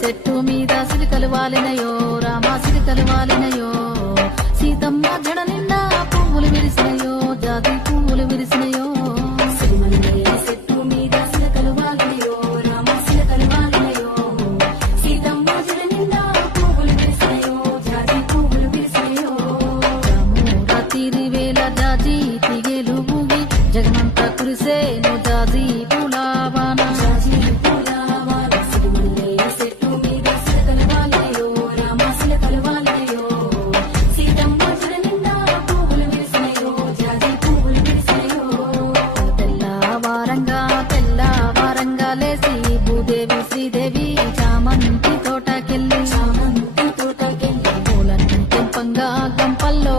చెట్టు మీద సిలికలు వాలినయో రామా సిలికలు వాలినయో సీతమ్మ జడ నిండా పువ్వులు విరిసినయో జాతి పువ్వులు విరిసినయో చెట్టు మీద సిలికలు వాలినయో రామా సిలికలు వాలినయో సీతమ్మ జడ నిండా పువ్వులు విరిసినయో జాతి పువ్వులు విరిసినయో రాతిరి వేల జాజి తిగేలు ఊగి జగమంతా కురిసేను జాజి పూలవాన భూదేవి శ్రీదేవి చామంతి తోటకెళ్ళి పూలను తెంపంగా గంపల్లో